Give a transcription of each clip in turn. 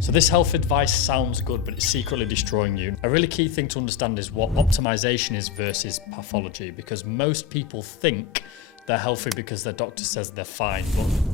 So this health advice sounds good, but it's secretly destroying you. A really key thing to understand is what optimization is versus pathology, because most people think they're healthy because their doctor says they're fine.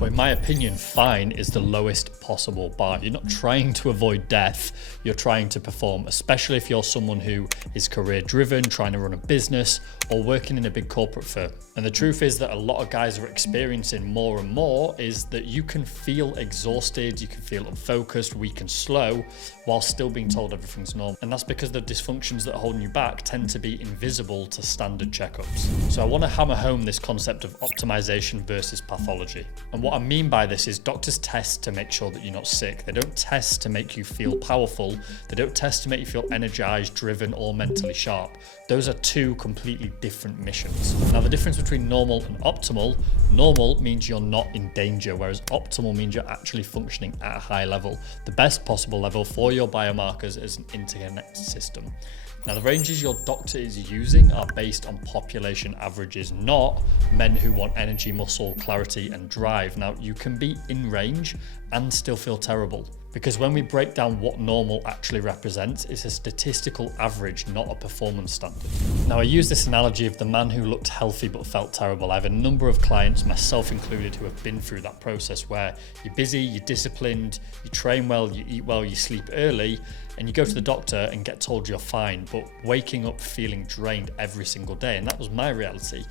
But in my opinion, fine is the lowest possible bar. You're not trying to avoid death, you're trying to perform, especially if you're someone who is career driven, trying to run a business or working in a big corporate firm. And the truth is that a lot of guys are experiencing more and more is that you can feel exhausted, you can feel unfocused, weak and slow, while still being told everything's normal. And that's because the dysfunctions that are holding you back tend to be invisible to standard checkups. So I want to hammer home this concept of optimization versus pathology. And what I mean by this is doctors test to make sure that you're not sick. They don't test to make you feel powerful. They don't test to make you feel energized, driven, or mentally sharp. Those are two completely different missions. Now, the difference between normal and optimal, normal means you're not in danger, whereas optimal means you're actually functioning at a high level, the best possible level for your biomarkers as an interconnected system. Now, the ranges your doctor is using are based on population averages, not men who want energy, muscle, clarity, and drive. Now, you can be in range and still feel terrible, because when we break down what normal actually represents, it's a statistical average, not a performance standard. Now, I use this analogy of the man who looked healthy but felt terrible. I have a number of clients, myself included, who have been through that process where you're busy, you're disciplined, you train well, you eat well, you sleep early, and you go to the doctor and get told you're fine, but waking up feeling drained every single day. And that was my reality,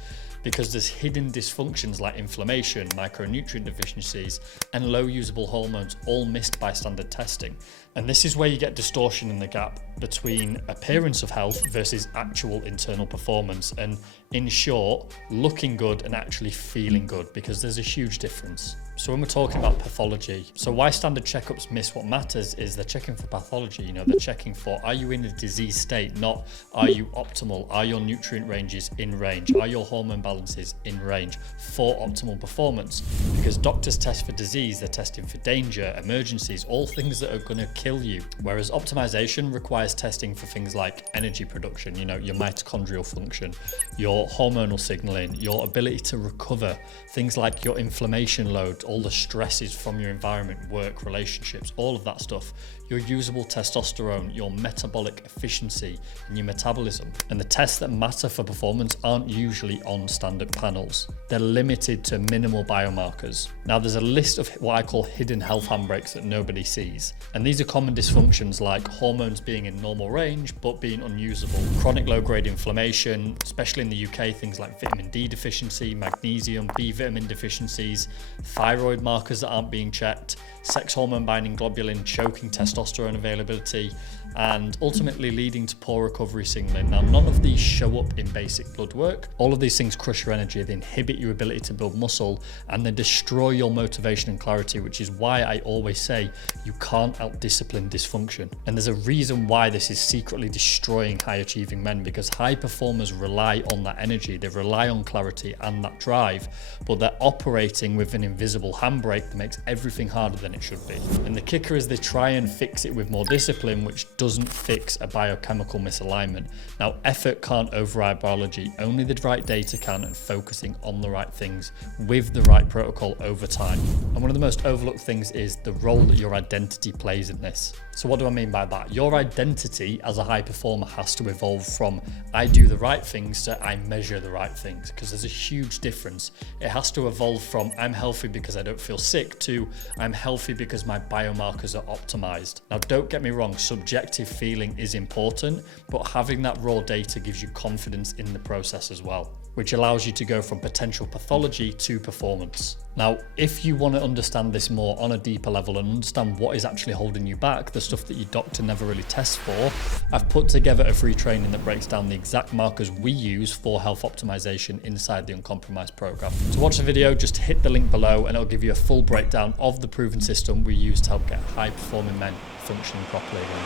because there's hidden dysfunctions like inflammation, micronutrient deficiencies, and low usable hormones, all missed by standard testing. And this is where you get distortion in the gap between appearance of health versus actual internal performance. And in short, looking good and actually feeling good, because there's a huge difference. So when we're talking about pathology, so why standard checkups miss what matters is they're checking for pathology. They're checking for, are you in a disease state? Not, are you optimal? Are your nutrient ranges in range? Are your hormone balances in range for optimal performance? Because doctors test for disease, they're testing for danger, emergencies, all things that are going to kill you. Whereas optimization requires testing for things like energy production, your mitochondrial function, your hormonal signaling, your ability to recover, things like your inflammation load, all the stresses from your environment, work, relationships, all of that stuff, your usable testosterone, your metabolic efficiency, and your metabolism. And the tests that matter for performance aren't usually on standard panels. They're limited to minimal biomarkers. Now, there's a list of what I call hidden health handbrakes that nobody sees. And these are common dysfunctions like hormones being in normal range, but being unusable, chronic low-grade inflammation, especially in the UK, things like vitamin D deficiency, magnesium, B vitamin deficiencies, thyroid markers that aren't being checked, sex hormone binding globulin choking testosterone availability, and ultimately leading to poor recovery signaling. Now, none of these show up in basic blood work. All of these things crush your energy, they inhibit your ability to build muscle, and they destroy your motivation and clarity, which is why I always say you can't out-discipline dysfunction. And there's a reason why this is secretly destroying high-achieving men, because high performers rely on that energy, they rely on clarity and that drive, but they're operating with an invisible handbrake that makes everything harder than it should be. And the kicker is they try and fix it with more discipline, which doesn't fix a biochemical misalignment. Now, effort can't override biology, only the right data can, and focusing on the right things with the right protocol over time. And one of the most overlooked things is the role that your identity plays in this. So what do I mean by that? Your identity as a high performer has to evolve from I do the right things to I measure the right things, because there's a huge difference. It has to evolve from I'm healthy because I don't feel sick to I'm healthy because my biomarkers are optimized. Now, don't get me wrong, subjective feeling is important, but having that raw data gives you confidence in the process as well, which allows you to go from potential pathology to performance. Now, if you want to understand this more on a deeper level and understand what is actually holding you back, the stuff that your doctor never really tests for, I've put together a free training that breaks down the exact markers we use for health optimization inside the Uncompromised program. To watch the video, just hit the link below and it'll give you a full breakdown of the proven system we use to help get high performing men functioning properly again.